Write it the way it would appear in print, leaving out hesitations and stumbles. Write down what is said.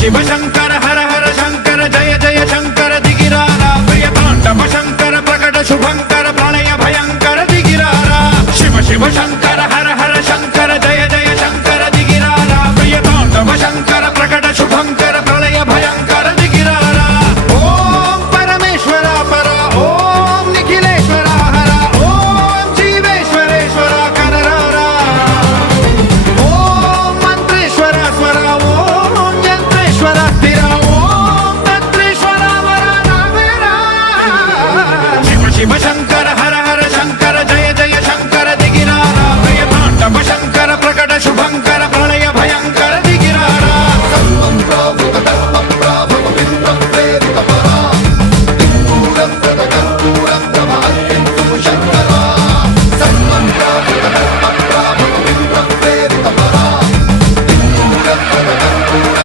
शिव शंकर हर हर शंकर जय जय शंकर दिगिरारा प्रिय तांडव शंकर प्रकट शुभंकर प्रणय भयंकर दिगिरारा शिव शिव शंकर